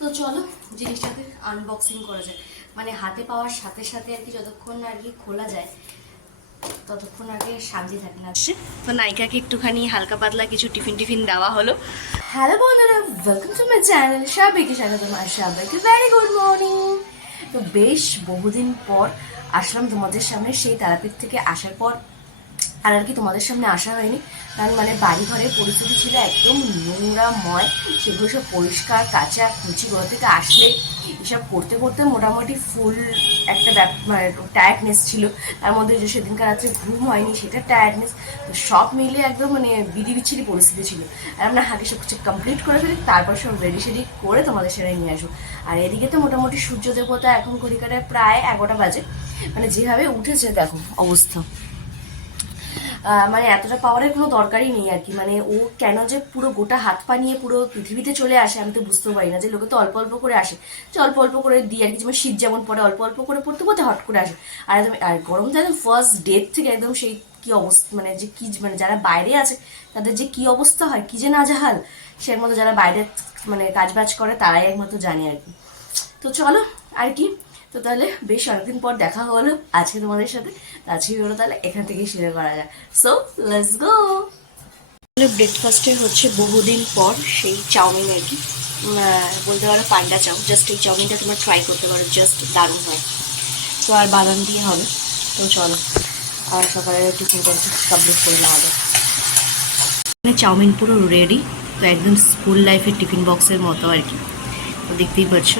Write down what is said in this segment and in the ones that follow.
তো চলো জিনিসটাকে আনবক্সিং করা যায় মানে হাতে পাওয়ার সাথে সাথে আর কি যতক্ষণ আর কি খোলা যায়, ততক্ষণ আগে শান্তি থাকে না। তো নায়িকাকে একটুখানি হালকা পাতলা কিছু টিফিন টিফিন দেওয়া হলো। হ্যালো বন্ধুরা ওয়েলকাম টু মাই চ্যানেল সবাইকে স্বাগত। আর সবাইকে ভেরি গুড মর্নিং তো বেশ বহুদিন পর আসলাম তোমাদের সামনে সেই তারাপীঠ থেকে আসার পর আর আর কি তোমাদের সামনে আসা হয়নি। কারণ মানে বাড়ি ঘরের পরিস্থিতি ছিল একদম নোংরাময়। সেগুলো সব পরিষ্কার, কাঁচা কুচিগুলো থেকে আসলে এসব করতে করতে মোটামুটি ফুল একটা ব্যাপ মানে টায়ার্ডনেস ছিল। তার মধ্যে যে সেদিনকার রাত্রে ঘুম হয়নি সেটা টায়ার্ডনেস সব মিলে একদম মানে বিড়ি বিচ্ছিরি পরিস্থিতি ছিল। আর আমরা হাগে সব কিছু কমপ্লিট করে ফেলি, তারপর সব রেডি সেডি করে তোমাদের সেরে নিয়ে আসব। আর এদিকে তো মোটামুটি সূর্য দেবতা এখন কলিকাতায় প্রায় এগারোটা বাজে। মানে যেভাবে উঠেছে দেখো অবস্থা। মানে এতটা পাওয়ারের কোনো দরকারই নেই আর কি। মানে ও কেন যে পুরো গোটা হাত পা নিয়ে পুরো পৃথিবীতে চলে আসে, আমি তো বুঝতেও পারি না যে লোকে তো অল্প অল্প করে আসে। যে অল্প অল্প করে দিই আর কি যেমন শীত যেমন পড়ে, অল্প অল্প করে পড়তে পড়তে হট করে আসে। আর একদম, আর গরম তো একদম ফার্স্ট ডেট থেকে একদম সেই কি অবস্থা মানে যে কি মানে যারা বাইরে আছে, তাদের যে কি অবস্থা হয়, কি যে নাজাহাল সে মতো যারা বাইরে মানে কাজ বাজ করে, তারাই একমাত্র জানে আর কি। তো চলো, আর কি? তো তাহলে বেশ অনেকদিন পর দেখা হলো, আজকে তোমাদের সাথে আজকে হলো তাহলে, এখান থেকেই শুরু করা যায় সো লেটস গো ব্রেকফাস্টে হচ্ছে বহুদিন পর সেই চাউমিন আর কি বলতে পারো পান্ডা চাউ জাস্ট এই চাউমিনটা তোমরা ট্রাই করতে পারো জাস্ট দারুণ হয়। তো আর বাদাম দিয়ে হবে, তো চলো, আর সকালে টিফিন করতে কমপ্লিট করে নেওয়া যায় মানে চাউমিন পুরো রেডি তো একদম স্কুল লাইফের টিফিন বক্সের মতো আর কি, তো দেখতেই পাচ্ছ।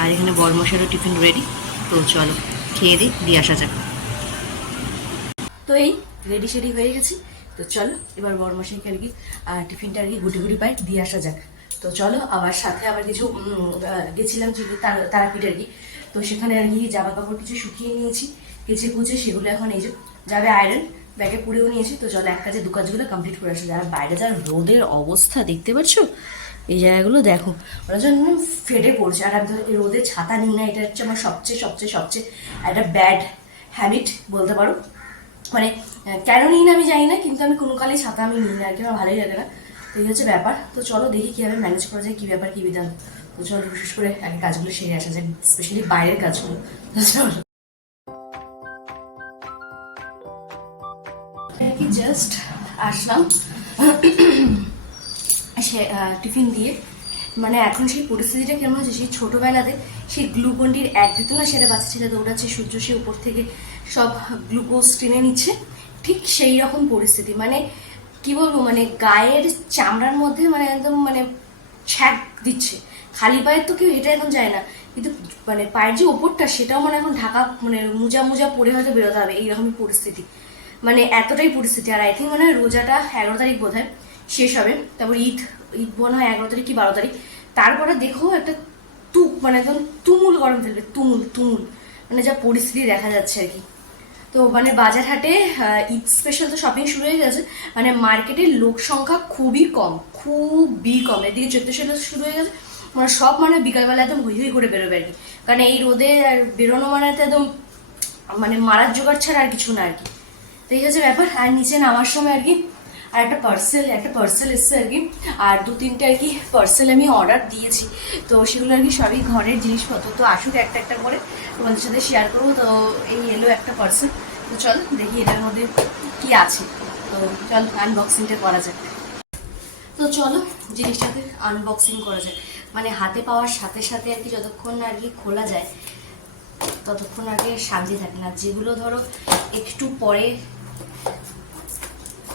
আর এখানে বরমশারও টিফিন রেডি তো চলো খেয়ে দিই দিয়ে আসা যাক। তো এই রেডি সেডি হয়ে গেছি, তো চলো এবার বরমশাইকে আর কি টিফিনটা আর কি গুটি গুটি পাই দিয়ে আসা যাক। তো চলো আবার সাথে আবার কিছু গেছিলাম যে তার- তারাপীঠ আর কি, তো সেখানে আর কি জামা কাপড় কিছু শুকিয়ে নিয়েছি, কেচে কুচে সেগুলো এখন এই যে যাবে আয়রন ব্যাগে পুড়েও নিয়েছি, তো চলো এক কাজে দু কাজগুলো কমপ্লিট করে আসি যারা বাইরে যার রোদের অবস্থা, দেখতে পাচ্ছ? এই জায়গাগুলো দেখো। ওরা জন্য ফেটে পড়ছে। আর আমি রোদে ছাতা নিই না, এটা হচ্ছে আমার সবচেয়ে সবচেয়ে সবচেয়ে একটা ব্যাড হ্যাবিট বলতে পারো। মানে কেন নিই না আমি জানি না, কিন্তু আমি কোনো কালেই ছাতা আমি নিই না আর কি আমার ভালোই লাগে না। তো এই হচ্ছে ব্যাপার। তো চলো দেখি কীভাবে ম্যানেজ করা যায়, কী ব্যাপার, কী বিধান। তো চলো বিশেষ করে আগে কাজগুলো সেরে আসা যায় স্পেশালি বাইরের কাজগুলো। চলো। জাস্ট আসলাম? সে টিফিন দিয়ে। মানে এখন সেই পরিস্থিতিটা কেমন হচ্ছে, সেই ছোটোবেলাতে সেই গ্লুকন্ডির এক দিত না সেটা বাচ্চা ছেলে দৌড়াচ্ছে, সূর্য সে উপর থেকে সব গ্লুকোজ টেনে নিচ্ছে। ঠিক সেই রকম পরিস্থিতি। মানে কি বলব মানে গায়ের চামড়ার মধ্যে মানে একদম মানে ছ্যাক দিচ্ছে। খালি পায়ের তো কেউ এটা এখন যায় না। কিন্তু মানে পায়ের যে ওপরটা, সেটাও মানে এখন ঢাকা মানে মোজা মোজা পরে হয়তো বেরোতে হবে, এইরকমই পরিস্থিতি। মানে এতটাই পরিস্থিতি। আর আই থিঙ্ক মানে রোজাটা এগারো তারিখ বোধ হয় শেষ হবে। তারপর ঈদ ঈদ মনে হয় এগারো তারিখ কি বারো তারিখ। তারপরে দেখো একটা তুক মানে একদম তুমুল গরম ফেলবে, তুমুল তুমুল। মানে যা পরিস্থিতি দেখা যাচ্ছে আর কি। তো মানে বাজার হাটে ঈদ স্পেশাল তো শপিং শুরু হয়ে গেছে। মানে মার্কেটের লোক সংখ্যা খুবই কম খুবই কম। এদিকে চৈত্র সেল শুরু হয়ে গেছে। মানে সব মানে বিকালবেলা একদম হই হই করে বেরোবে আর কি। কারণ এই রোদে আর বেরোনো মানে তো একদম মানে মারার জোগাড় ছাড়া আর কিছু না আর কি। তো এই হচ্ছে ব্যাপার। আর নিচে নামার সময় আর কি আর একটা পার্সেল একটা পার্সেল এসছে আর কি। আর দু তিনটে আর কি পার্সেল আমি অর্ডার দিয়েছি। তো সেগুলো আর কি সবই ঘরের জিনিসপত্র। তো আসুক একটা একটা করে তোমাদের সাথে শেয়ার করব। তো এই এলো একটা পার্সেল তো চল দেখি এটার মধ্যে কি আছে। তো চল আনবক্সিংটা করা যাক। তো চলো জিনিসটাকে আনবক্সিং করা যায় মানে হাতে পাওয়ার সাথে সাথে আর কি যতক্ষণ আর কি খোলা যায়, ততক্ষণ আগে শান্তি থাকে না। যেগুলো ধরো একটু পরে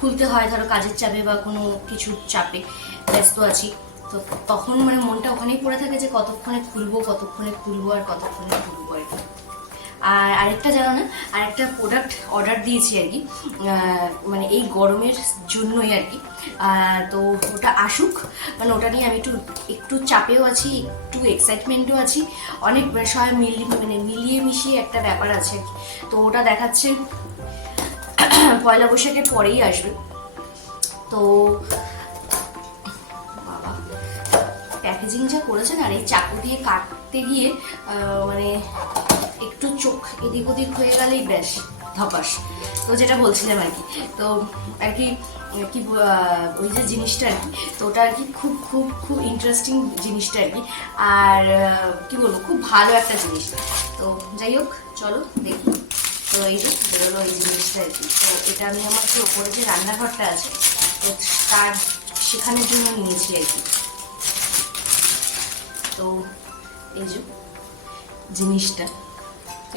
খুলতে হয়, ধরো কাজের চাপে বা কোনো কিছুর চাপে ব্যস্ত আছি। তো তখন মানে মনটা ওখানেই পড়ে থাকে যে কতক্ষণে খুলবো কতক্ষণে খুলবো আর কতক্ষণে খুলবো আর আর আরেকটা জানো না, আরেকটা প্রোডাক্ট অর্ডার দিয়েছি আর কি মানে এই গরমের জন্যই আর কি। তো ওটা আসুক মানে ওটা নিয়ে আমি একটু একটু চাপেও আছি, একটু এক্সাইটমেন্টও আছি। অনেক সবাই মিলিয়ে মানে মিলিয়ে মিশিয়ে একটা ব্যাপার আছে আর কি। তো ওটা দেখাচ্ছে পয়লা বৈশাখের পরেই আসবে। তো, বাবা প্যাকেজিং যা করেছেন আর এই চাকু দিয়ে কাটতে গিয়ে মানে একটু চোখ এদিক ওদিক হয়ে গেলেই ব্যাস, ধপাস। তো যেটা বলছিলাম আর কি, তো আর কি কি ওই যে জিনিসটা আর কি, তো ওটা আর কি খুব খুব খুব ইন্টারেস্টিং জিনিসটা আর কি। আর কি বলব, খুব ভালো একটা জিনিস। তো যাই হোক, চলো দেখি। তো এই বেরোলো এই জিনিসটা আর কি। তো এটা আমি আমার যে ওপরে যে রান্নাঘরটা আছে, তো তার সেখানের জন্য নিয়েছি আর কি। তো এই যে জিনিসটা,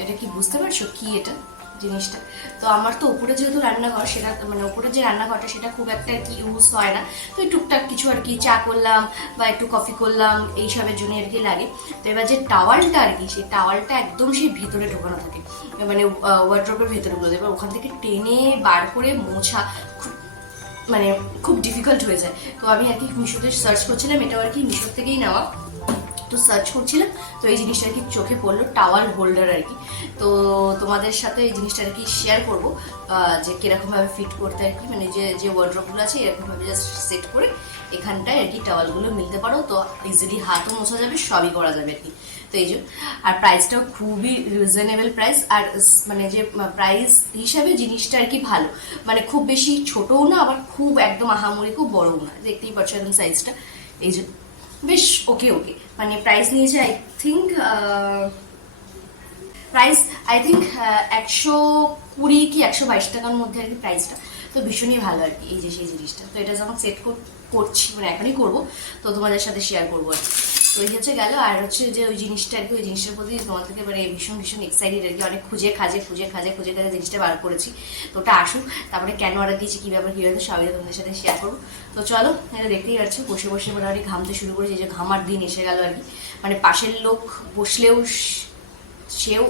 এটা কি বুঝতে পারছ কি এটা? জিনিসটা। তো আমার তো উপরে যেহেতু রান্নাঘর, সেটা মানে উপরে যে রান্নাঘরটা, সেটা খুব একটা কি ইউজ হয় না। তো এই টুকটাক কিছু আর কি চা করলাম বা একটু কফি করলাম, এইসবের জন্য আর কি লাগে। তো এবার যে টাওয়ালটা আর কি, সেই টাওয়ালটা একদম সেই ভিতরে ঢোকানো থাকে। মানে ওয়ার্ড্রপের ভেতরে বলতে এবার ওখান থেকে টেনে বার করে মোছা খুব মানে খুব ডিফিকাল্ট হয়ে যায়। তো আমি আর কি মিশোতে সার্চ করছিলাম, এটাও আর কি মিশোর থেকেই নেওয়া। তো সার্চ করছিলাম, তো এই জিনিসটা কি চোখে পড়ল টাওয়াল হোল্ডার আর কি। তো তোমাদের সাথে এই জিনিসটা আর কি শেয়ার করব যে কীরকমভাবে ফিট করতে আর কি মানে যে যে ওয়ার্ড্রপগুলো আছে, এরকমভাবে জাস্ট সেট করে এখানটায় আর কি টাওয়ালগুলো মিলতে পারো। তো ইজিলি হাতও মোছা যাবে, সবই করা যাবে আর কি। তো এই আর প্রাইসটাও খুবই রিজনেবল প্রাইস আর মানে যে প্রাইস হিসাবে জিনিসটা আর কি ভালো। মানে খুব বেশি ছোটও না, আবার খুব একদম আহামরি, খুব বড়ও না। দেখতেই পাচ্ছ একদম সাইজটা এই যে, বেশ ওকে ওকে মানে প্রাইস নিয়েছে I think price I think একশো কুড়ি কি একশো বাইশ টাকার মধ্যে আর কি প্রাইসটা তো ভীষণই ভালো আর কি, এই যে সেই জিনিসটা। তো এটা যখন সেট করছি মানে এখনই করব, তো তোমাদের সাথে শেয়ার করব আর কি। এই হচ্ছে গেল আর হচ্ছে যে ওই জিনিসটা আর কি, ওই জিনিসটার প্রতি তোমার থেকে মানে ভীষণ ভীষণ এক্সাইটেড আর কি, অনেক খুঁজে খাজে খুঁজে খাজে খুঁজে খাজে জিনিসটা বার করেছি। তো ওটা আসুক, তারপরে কেন অর্ডার দিয়েছি, কী ব্যাপার, কী হয়েছে, সবই তোমাদের সাথে শেয়ার করব। তো চলো, এটা দেখতেই পাচ্ছি, বসে বসে মোটামুটি ঘামতে শুরু করেছি যে ঘামার দিন এসে গেল আর কি। মানে পাশের লোক বসলেও সেও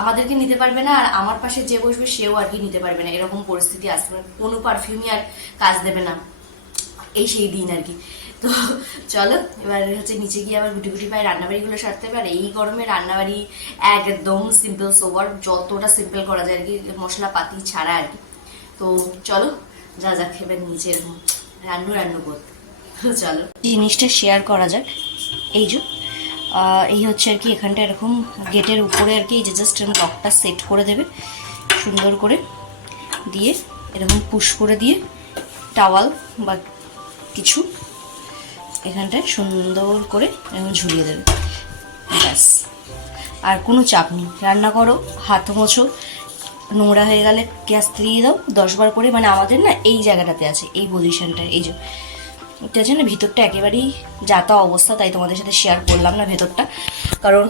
আমাদেরকে নিতে পারবে না, আর আমার পাশে যে বসবে সেও আর কি নিতে পারবে না। এরকম পরিস্থিতি আসবে কোনো পারফিউমই আর কাজ দেবে না। এই সেই দিন আর কি। তো চলো, এবার হচ্ছে নিচে গিয়ে আবার গুটি গুটি পায়ে রান্নাবাড়িগুলো সারতে হবে। আর এই গরমে রান্নাবাড়ি একদম সিম্পল সোবার যতটা সিম্পল করা যায় আর কি, মশলাপাতি ছাড়া আর কি। তো চলো, যা যা খেবে নিচে রান্নু রান্নু করতে। চলো। জিনিসটা শেয়ার করা যাক। এই যে এই হচ্ছে আর কি, এখানটা এরকম গেটের উপরে আর কি, এই যে জাস্ট লকটা সেট করে দেবে। সুন্দর করে দিয়ে এরকম পুশ করে দিয়ে টাওয়াল বা কিছু এখানটায় সুন্দর করে ঝুলিয়ে দেবে। ব্যাস। আর কোনো চাপ নেই। রান্না করো, হাত মোছো, নোংরা হয়ে গেলে গ্যাস দিয়ে দাও দশবার করে। মানে আমাদের না এই জায়গাটাতে আছে, এই পজিশনটায় এই যে এটা আছে না ভিতরটা একেবারেই যাতা অবস্থা, তাই তোমাদের সাথে শেয়ার করলাম না ভেতরটা। কারণ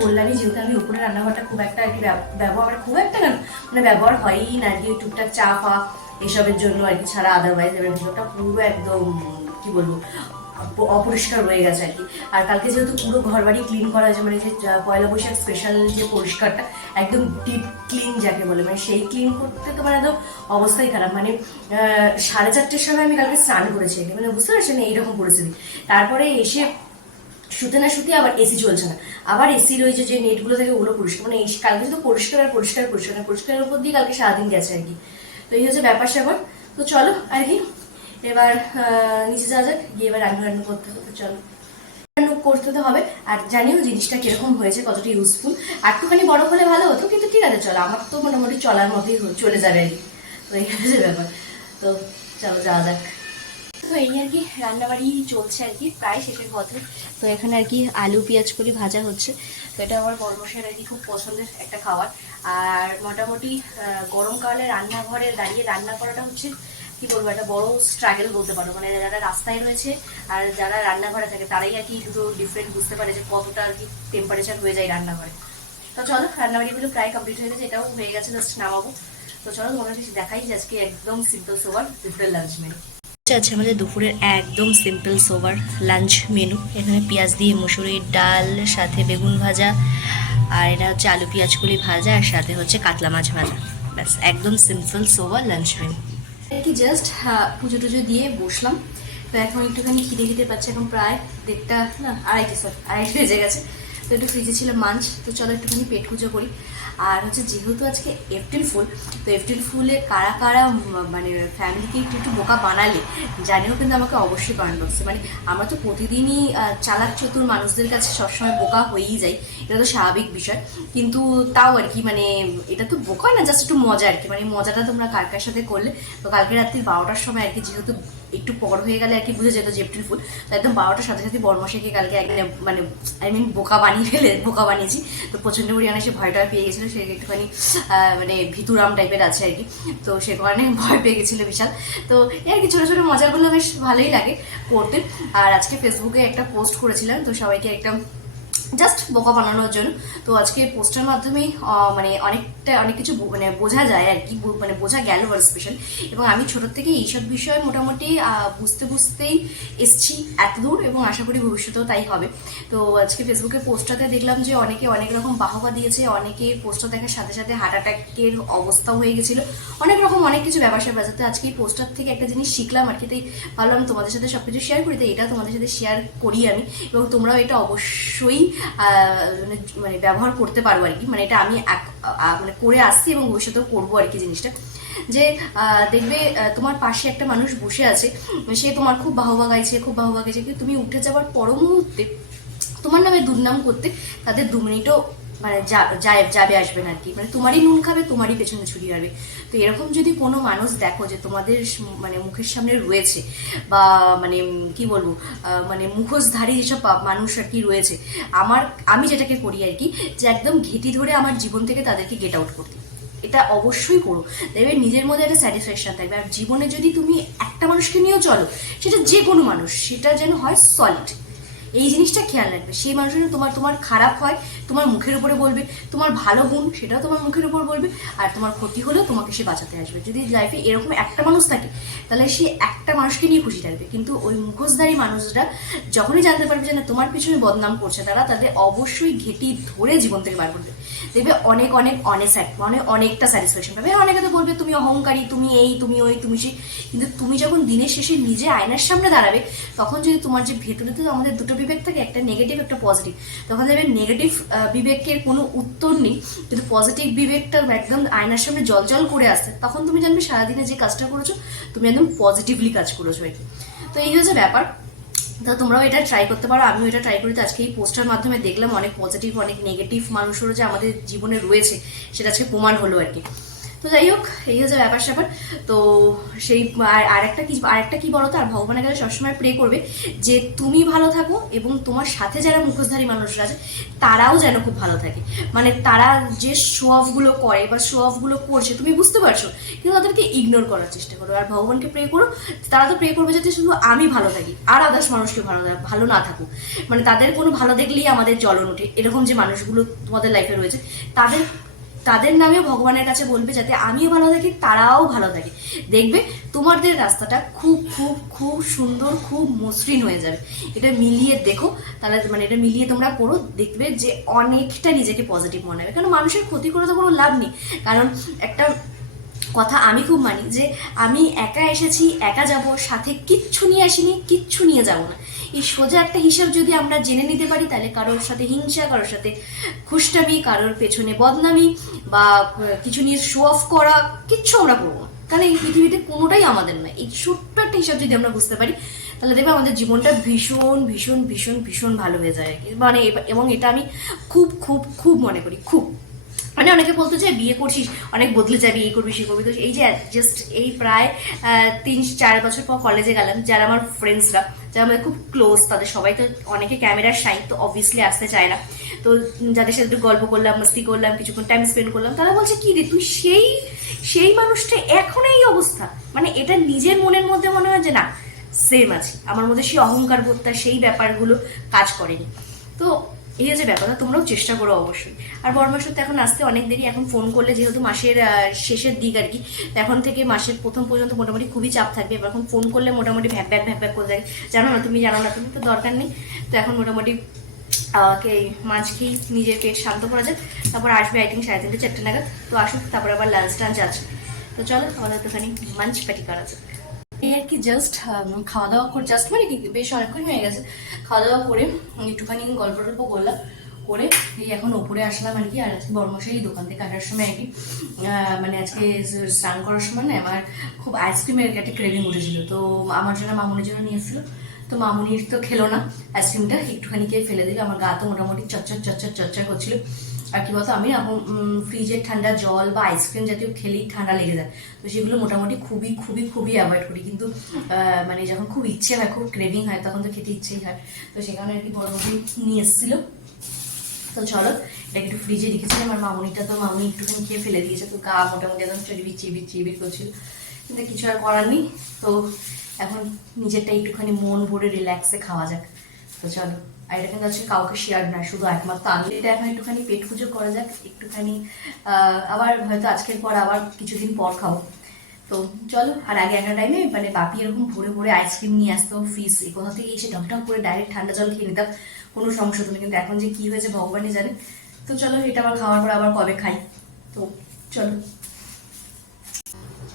বললামই যেহেতু আমি উপরে রান্নাঘরটা খুব একটা আর কি ব্যব- ব্যবহার খুব একটা না মানে ব্যবহার হয়ই না আর কি টুকটাক চা ফা এসবের জন্য আর কি ছাড়া আদারওয়াইজ এবার ভিতরটা পুরো একদম, কি বলব অপরিষ্কার রয়ে গেছে আর কি। আর কালকে যেহেতু পুরো ঘর বাড়ি ক্লিন করা হয়েছে মানে যে পয়লা বৈশাখ স্পেশাল যে পরিষ্কারটা, একদম ডিপ ক্লিন যাকে বলে মানে সেই ক্লিন করতে তো মানে একদম অবস্থাই খারাপ। মানে সাড়ে চারটের সময় আমি কালকে স্নান করেছি। মানে বুঝতে পারছেন এইরকম পরিস্থিতি। তারপরে এসে শুতে না শুতে আবার এসি চলছে না। আবার এসি রয়েছে যে যে নেটগুলো থেকে ওগুলো পরিষ্কার। মানে কালকে শুধু পরিষ্কার আর পরিষ্কার পরিষ্কার পরিষ্কারের উপর দিয়ে কালকে সারাদিন গেছে আর কি। তো এই হচ্ছে ব্যাপার স্যাপার। তো চলো আর কি এবার নিচে যাওয়া যাক, গিয়ে এবার রান্না রান্না করতে হবে চলো। রান্না করতে তো হবে, আর জানিও জিনিসটা কীরকম হয়েছে, কতটা ইউজফুল আর একটুখানি বড় হলে ভালো হতো, কিন্তু ঠিক আছে, চলো, আমার তো মোটামুটি চলার মধ্যেই চলে যাবে আর কি। তো এই হচ্ছে ব্যাপার। তো চলো, যাওয়া যাক। তো এই আর কি, রান্নাবাড়ি চলছে আর কি, প্রায় শেষের পথে। তো এখানে আর কি আলু, পেঁয়াজ করি ভাজা হচ্ছে। তো এটা আমার বড়মশাইয়ের আর কি খুব পছন্দের একটা খাবার। আর মোটামুটি গরমকালে রান্নাঘরে দাঁড়িয়ে রান্না করাটা হচ্ছে কি বলব, একটা বড় স্ট্রাগল বলতে পারো। মানে যারা রাস্তায় রয়েছে আর যারা রান্নাঘরে থাকে, তারাই আর কি দুটো ডিফারেন্ট বুঝতে পারে যে কতটা আর কি টেম্পারেচার হয়ে যায় রান্নাঘরে। তো চলো রান্নাবাড়িগুলো প্রায় কমপ্লিট হয়ে গেছে, এটাও হয়ে গেছে জাস্ট নামাবো। তো চলো, তোমাদের কিছু দেখাই যে আজকে একদম সিম্পল সোবার দুপুরের লাঞ্চ মেনু আছে আমাদের দুপুরের একদম সিম্পল সোবার লাঞ্চ মেনু এখানে পেঁয়াজ দিয়ে মুসুরির ডাল, সাথে বেগুন ভাজা, আর এটা হচ্ছে আলু পেঁয়াজ কলি ভাজা, আর সাথে হচ্ছে কাতলা মাছ ভাজা। ব্যাস, একদম সিম্পল সোবার লাঞ্চ মেনু কি জাস্ট পুজো টুজো দিয়ে বসলাম। তো এখন একটুখানি খিদে খিদে পাচ্ছে, এখন প্রায় দেড়টা, না, আড়াইটে সরি আড়াইটে বেজে গেছে। তো একটু ফ্রিজে ছিল মাঞ্চ তো চলো একটুখানি পেট পুজো করি। আর হচ্ছে যেহেতু আজকে এপ্রিল ফুল তো এপ্রিল ফুলে কারা কারা মানে ফ্যামিলিকে একটু একটু বোকা বানালে, জানিও কিন্তু আমাকে অবশ্যই কমেন্ট বক্সে মানে আমরা তো প্রতিদিনই চালাক চতুর মানুষদের কাছে সবসময় বোকা হয়েই যাই, এটা তো স্বাভাবিক বিষয়। কিন্তু তাও আর কি মানে এটা তো বোকা না জাস্ট একটু মজা আর কি। মানে মজাটা তোমরা কার কার সাথে করলে? তো কালকে রাত্রি বারোটার সময় আর কি, যেহেতু একটু পর হয়ে গেলে আর কি বুঝে যেত এপ্রিল ফুল একদম বারোটার সাথে সাথে বর্মশাইকে কালকে একদিন মানে আই মিন বোকা বানিয়ে ফেলে, বোকা বানিয়েছি। তো প্রচণ্ড পরিমাণে সে ভয়টা পেয়ে গেছিল। সে একটুখানি মানে ভিতুরাম টাইপের আছে আর কি। তো সে কারণে ভয় পেয়ে গেছিল বিশাল। তো এই আর কি ছোটো ছোটো মজাগুলো বেশ ভালোই লাগে করতে। আর আজকে ফেসবুকে একটা পোস্ট করেছিলাম, তো সবাইকে একটা জাস্ট বোকা বানানোর জন্য। তো আজকে পোস্টের মাধ্যমেই মানে মানে অনেকটা অনেক কিছু মানে বোঝা যায় আর কি মানে বোঝা গেল আর স্পেশাল এবং আমি ছোট থেকে এইসব বিষয়ে মোটামুটি বুঝতে বুঝতেই এসছি এত দূর এবং আশা করি ভবিষ্যতেও তাই হবে। তো আজকে ফেসবুকে পোস্টটাতে দেখলাম যে অনেকে অনেক রকম বাহবা দিয়েছে, অনেকে পোস্টার দেখার সাথে সাথে হার্ট অ্যাটাকের অবস্থাও হয়ে গেছিল। অনেক রকম অনেক কিছু ব্যাপার স্যাপার। তো আজকে এই পোস্টার থেকে একটা জিনিস শিখলাম আর কি। তাই ভাবলাম তোমাদের সাথে সব কিছু শেয়ার করি, তাই এটা তোমাদের সাথে শেয়ার করি আমি। এবং তোমরাও এটা অবশ্যই মানে মানে ব্যবহার করতে পারো আর কি। মানে এটা আমি এক- মানে করে আসছি এবং ভবিষ্যতেও করব আর কি জিনিসটা। যে দেখবে তোমার পাশে একটা মানুষ বসে আছে, সে তোমার খুব বাহবা গাইছে, খুব বাহবা গাইছে, কিন্তু তুমি উঠে যাওয়ার পর মুহূর্তে তোমার নামে দুর্নাম করতে তাদের দু মিনিটও মানে যাবে, আসবে আর কি। মানে তোমারই নুন খাবে, তোমারই পেছনে ছুরি মারবে। তো এরকম যদি কোনো মানুষ দেখো যে তোমাদের মানে মুখের সামনে রয়েছে বা মানে কি বলব মানে মুখোশধারী যেসব মানুষ আর কি রয়েছে, আমার, আমি যেটাকে করি আর কি, যে একদম ঘেটি ধরে আমার জীবন থেকে তাদেরকে গেট আউট করতে। এটা অবশ্যই করো। দেখবে নিজের মধ্যে একটা স্যাটিসফ্যাকশন থাকবে। আর জীবনে যদি তুমি একটা মানুষকে নিয়েও চলো, সেটা যে কোনো মানুষ, সেটা যেন হয় সলিড এই জিনিসটা খেয়াল রাখবে। সেই মানুষ যেন তোমার তোমার খারাপ হয়, তোমার মুখের উপরে বলবে, তোমার ভালো গুণ সেটাও তোমার মুখের উপর বলবে, আর তোমার ক্ষতি হলেও তোমাকে সে বাঁচাতে আসবে। যদি লাইফে এরকম একটা মানুষ থাকে, তাহলে সে একটা মানুষকে নিয়ে খুশি থাকবে। কিন্তু ওই মুখোশধারী মানুষরা যখনই জানতে পারবে যে না, তোমার পিছনে বদনাম করছে, তারা তাদের অবশ্যই ঘেটি ধরে জীবন থেকে বার করবে। দেখবে অনেক অনেক অনেক মানে অনেকটা স্যাটিসফ্যাকশন পাবে। অনেকে তো বলবে, তুমি অহংকারী, তুমি এই, তুমি ওই, তুমি সেই। কিন্তু তুমি যখন দিনের শেষে নিজে আয়নার সামনে দাঁড়াবে, তখন যদি তোমার যে ভেতরে তো আমাদের দুটো বিবেক থাকে, একটা নেগেটিভ একটা পজিটিভ তখন দেখবে নেগেটিভ বিবেকের কোনো উত্তর নেই। কিন্তু পজিটিভ বিবেকটা একদম আয়নার সামনে জল জল করে আসছে তখন তুমি জানবে সারাদিনে যে কাজটা করেছ, তুমি একদম পজিটিভলি কাজ করেছ আর কি। তো এই হচ্ছে ব্যাপার। তো তোমরাও এটা ট্রাই করতে পারো, আমিও এটা ট্রাই করি। তো আজকে এই পোস্টার মাধ্যমে দেখলাম অনেক পজিটিভ অনেক নেগেটিভ মানুষেরও যে আমাদের জীবনে রয়েছে, সেটা আজকে প্রমাণ হলো আর কি। তো যাই হোক, এই হচ্ছে ব্যাপার স্যাপার। তো সেই আর আরেকটা কি আরেকটা কি বলো তো আর ভগবানের কাছে সবসময় প্রে করবে যে তুমি ভালো থাকো এবং তোমার সাথে যারা মুখোশধারী মানুষরা আছে, তারাও যেন খুব ভালো থাকে। মানে তারা যে শো অফগুলো করে বা শো অফগুলো করছে, তুমি বুঝতে পারছ? কিন্তু তাদেরকে ইগনোর করার চেষ্টা করো। আর ভগবানকে প্রে করো, তারা তো প্রে করবে যাতে শুধু আমি ভালো থাকি, আর আদার্স মানুষকে ভালো ভালো না থাকুক। মানে তাদের কোনো ভালো দেখলেই আমাদের জ্বলন ওঠে, এরকম যে মানুষগুলো তোমাদের লাইফে রয়েছে, তাদের তাদের নামে ভগবানের কাছে বলবে যাতে আমিও ভালো থাকি, তারাও ভালো থাকে। দেখবে তোমাদের রাস্তাটা খুব খুব খুব সুন্দর, খুব মসৃণ হয়ে যাবে। এটা মিলিয়ে দেখো, তাহলে মানে এটা মিলিয়ে তোমরা করো, দেখবে যে অনেকটা নিজেকে পজিটিভ মনে হবে। কারণ মানুষের ক্ষতি করে তো কোনো লাভ নেই। কারণ একটা কথা আমি খুব মানি যে, আমি একা এসেছি, একা যাব, সাথে কিচ্ছু নিয়ে আসিনি, কিচ্ছু নিয়ে যাব না। এই সোজা একটা হিসাব যদি আমরা জেনে নিতে পারি, তাহলে কারোর সাথে হিংসা, কারোর সাথে খুশটামি, কারোর পেছনে বদনামি বা কিছু নিয়ে শো অফ করা, কিচ্ছু আমরা করব না। তাহলে এই পৃথিবীতে কোনোটাই আমাদের নয়। এই ছোট্ট একটা হিসাব যদি আমরা বুঝতে পারি, তাহলে দেখবে আমাদের জীবনটা ভীষণ ভীষণ ভীষণ ভীষণ ভালো হয়ে যায়। মানে এবং এটা আমি খুব খুব খুব মনে করি, খুব। মানে অনেকে বলতো যে, বিয়ে করছিস, অনেক বদলে যাবি, এই করবি সে করবি। তো এই যে জাস্ট এই প্রায় তিন, চার বছর পর কলেজে গেলাম, যারা আমার ফ্রেন্ডসরা যারা আমাদের খুব ক্লোজ তাদের সবাই তো অনেকে ক্যামেরার সাইন তো অবভিয়াসলি আসতে চায় না। তো যাদের সাথে একটু গল্প করলাম, মস্তি করলাম, কিছুক্ষণ টাইম স্পেন্ড করলাম, তারা বলছে, কি রে, তুই সেই সেই মানুষটা এখন এই অবস্থা? মানে এটা নিজের মনের মধ্যে মনে হয় যে, না সেম আছে। আমার মধ্যে সেই অহংকার বোধটা, সেই ব্যাপারগুলো কাজ করেনি। তো এই হচ্ছে ব্যাপারটা, তোমরাও চেষ্টা করো অবশ্যই। আর বর্মাসুর তো এখন আসতে অনেক দেরি, এখন ফোন করলে যেহেতু মাসের শেষের দিক আর কি এখন থেকে মাসের প্রথম পর্যন্ত মোটামুটি খুবই চাপ থাকবে। এবার এখন ফোন করলে মোটামুটি ভ্যাপ ভ্যাপ ভ্যাপ ভ্যাপ করে থাকে জানো না, তুমি জানো না, তুমি তো দরকার নেই। তো এখন মোটামুটি কে মাছ খেয়ে নিজের পেট শান্ত করা যায় তারপর আসবে আই থিঙ্ক সাড়ে তিনটে, চারটে নাগাদ। তো আসুক, তারপর আবার লাঞ্চ টাঞ্চ আছে। তো চলো, আমাদের একটুখানি মাঞ্চ প্যাটি করা যাক। আর কি জাস্ট খাওয়া দাওয়া করে জাস্ট মানে কি, বেশ অনেকক্ষণ হয়ে গেছে। খাওয়া দাওয়া করে একটুখানি গল্প টল্প করলাম করে এই এখন ওপরে আসলাম আর কি, আর আজকে বর্মশাই দোকান থেকে আসার সময় আর কি মানে আজকে স্নান করার সময় না, আমার খুব আইসক্রিমের একটা ক্রেভিং উঠেছিল। তো আমার জন্য মামুনির জন্য নিয়ে এসেছিল তো মামুনির তো খেলো না আইসক্রিমটা একটুখানি খেয়ে ফেলে দিল। আমার গা তো মোটামুটি চচ্চর চচ্চর চচ্চর করছিল। আর কি বলতো, আমি এখন ফ্রিজের ঠান্ডা জল বা আইসক্রিম জাতীয় খেলেই ঠান্ডা লেগে যায়। তো সেগুলো মোটামুটি খুবই খুবই খুবই অ্যাভয়েড করি। কিন্তু মানে যখন খুব ইচ্ছে হয়, খুব ক্রেভিং হয়, তখন তো খেতে ইচ্ছেই হয়। তো সেখানে আর কি বড় নিয়ে এসেছিল। তো চলো, এটাকে একটু ফ্রিজে রেখেছিলাম আর মামুনিটা তো, মামুনি একটুখানি খেয়ে ফেলে দিয়েছে। তো গা মোটামুটি একদম চিবির চিবির চিবির করছিল। কিন্তু কিছু আর করার নেই। তো এখন নিজেরটা একটুখানি মন ভরে রিল্যাক্সে খাওয়া যাক। তো চলো। আর এটা কিন্তু হচ্ছে কাউকে শেয়ার না শুধু একমাত্র আমি। এটা এখন একটুখানি পেট পুজো করা যাক, একটুখানি আবার হয়তো আজকের পর আবার কিছুদিন পর খাব। তো চলো, আর আগে একটা টাইমে মানে বাপি এরকম ভরে ভরে আইসক্রিম নিয়ে আসতো ফ্রিজ এই কোথা থেকে এসে ঢকঢক করে ডাইরেক্ট ঠান্ডা জল খেয়ে নিতাম, কোনো সমস্যা হতো না। কিন্তু এখন যে কি হয়েছে ভগবানই জানে। তো চলো, এটা আবার খাওয়ার পর আবার কবে খাই। তো চলো।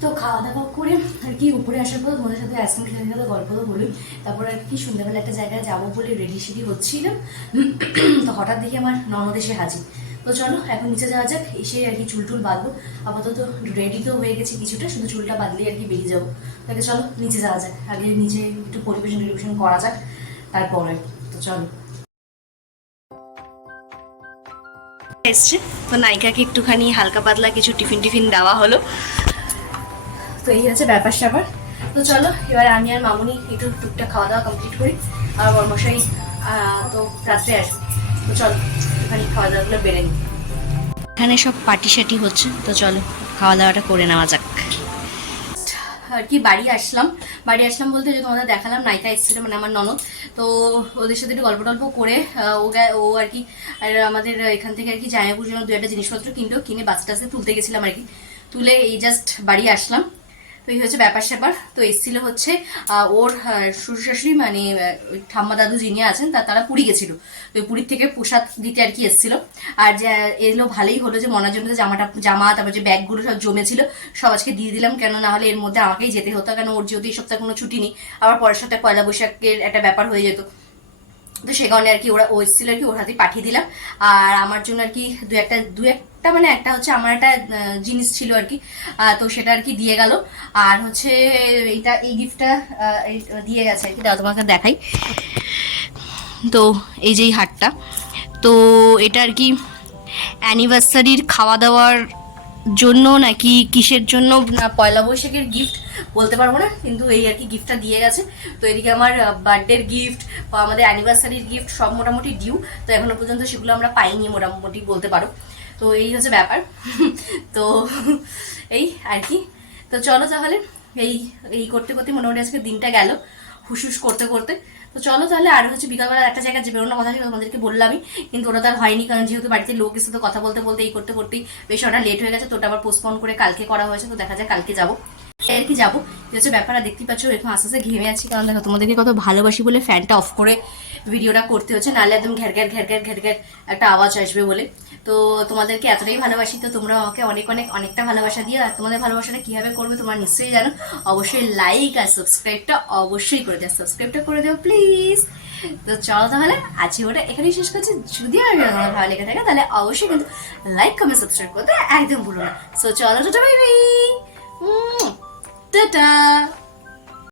তো খাওয়া দাওয়া করে আর কি উপরে আসার পর তোমাদের সাথে আইসক্রিম খেতে খেতে গল্প তো বলি তারপর আর কি সন্ধ্যাবেলা একটা জায়গায় যাব বলে রেডি সেডি হচ্ছিলাম তো হঠাৎ দেখি আমার ননদ এসে হাজির। তো চলো, এখন নিচে যাওয়া যাক, এসে আর কি চুল টুল বাঁধবো। আপাতত রেডি তো হয়ে গেছে কিছুটা, শুধু চুলটা বাঁধলেই আর কি বেরিয়ে যাব। তাকে চলো, নিচে যাওয়া যাক, আগে নিচে একটু পরিবেশন টরিবেশন করা যাক, তারপরে তো চলো। এসছে, তো নায়িকাকে একটুখানি হালকা পাতলা কিছু টিফিন টিফিন দেওয়া হলো। তো এই হচ্ছে ব্যাপার স্যাপার। তো চলো, এবার আমি আর মামুনি একটু টুকটাক খাওয়া দাওয়া কমপ্লিট করি, আর বর্মশাই তো রাত্রে আসবে। তো চলো, এখানে খাওয়া দাওয়াগুলো বেড়ে নিই। এখানে সব পার্টি সাটি হচ্ছে, তো চলো, খাওয়া দাওয়াটা করে নেওয়া যাক। আর কি, বাড়ি আসলাম। বাড়ি আসলাম বলতে যে তোমাদের দেখালাম, নায়িকা এসেছিল মানে আমার ননদ। তো ওদের সাথে একটু গল্প টল্প করে ও ও আর কি, আর আমাদের এখান থেকে আর কি জামাইপুর জন্য দু একটা জিনিসপত্র কিনলো, কিনে বাস টাসে তুলতে গেছিলাম আর কি। তুলে এই জাস্ট বাড়ি আসলাম। তো এই হচ্ছে ব্যাপার স্যাপার। তো এসেছিল হচ্ছে ওর শ্বশুর শাশুড়ি মানে ঠাম্মা দাদু যিনি আছেন, তা, তারা পুরী গেছিল। তো পুরীর থেকে প্রসাদ দিতে আর কি এসেছিল। আর যে, এলো ভালোই হলো যে, মনার জন্য জামাটা, জামা, তারপর যে ব্যাগগুলো সব জমেছিল, সব আজকে দিয়ে দিলাম। কেন না হলে এর মধ্যে আমাকেই যেতে হতো। কেন ওর যেহেতু এই সপ্তাহে কোনো ছুটি নেই, আবার পরের সপ্তাহে পয়লা বৈশাখের একটা ব্যাপার হয়ে যেত। তো সে কারণে আর কি ওরা ও এসেছিল আর কি, ওর হাতে পাঠিয়ে দিলাম। আর আমার জন্য আর কি দু একটা দু একটা মানে একটা হচ্ছে আমার একটা জিনিস ছিল আর কি। তো সেটা আর কি দিয়ে গেল। আর হচ্ছে এইটা এই গিফটটা দিয়ে গেছে আর কি। দাও তোমাকে দেখাই। তো এই যে হারটা তো এটা আর কি অ্যানিভার্সারির খাওয়া দাওয়ার জন্য নাকি কিসের জন্য না পয়লা বৈশাখের গিফট বলতে পারব না, কিন্তু এই আর কি গিফটটা দিয়ে গেছে। তো এদিকে আমার বার্থডের গিফট বা আমাদের অ্যানিভার্সারির গিফট সব মোটামুটি ডিউ তো এখনও পর্যন্ত সেগুলো আমরা পাইনি মোটামুটি বলতে পারো। তো এই হচ্ছে ব্যাপার। তো এই আর কি। তো চলো তাহলে, এই এই করতে করতে মোটামুটি আজকে দিনটা গেল হুসুস করতে করতে। তো চলো তাহলে, আর হচ্ছে বিকালবেলা একটা জায়গায় যে বেরোনোর কথা ছিল তোমাদেরকে বললামই, কিন্তু ওটা তো আর হয়নি, কারণ যেহেতু বাড়িতে লোক এসে তো কথা বলতে বলতে এই করতে করতেই বেশ ওটা লেট হয়ে গেছে, তো ওটা আবার পোস্টপন করে কালকে করা হয়েছে, তো দেখা যায় কালকে যাব। আর কি যাব? যে হচ্ছে ব্যাপারটা দেখতে পাচ্ছ এখন আস্তে আস্তে ঘেমে আছি, কারণ দেখো তোমাদেরকে কত ভালোবাসি বলে ফ্যানটা অফ করে ভিডিওটা করতে হচ্ছে, নাহলে একদম ঘের ঘের ঘের ঘের ঘের ঘের একটা আওয়াজ আসবে বলে। তো তোমাদেরকে এতটাই ভালোবাসি, তো তোমরা আমাকে অনেক অনেক অনেকটা ভালোবাসা দিয়ে আর তোমাদের ভালোবাসাটা কীভাবে করবে তোমরা নিশ্চয়ই জানো। অবশ্যই লাইক আর সাবস্ক্রাইবটা অবশ্যই করে দেও সাবস্ক্রাইবটা করে দেও প্লিজ তো চলো তাহলে আজকে ওটা এখানেই শেষ করছি। যদি আর তোমার ভালো লেগে থাকে, তাহলে অবশ্যই কিন্তু লাইক কমেন্ট সাবস্ক্রাইব করতে একদম ভুলো না। সো চলো, টাটা বাই বাই টাটা।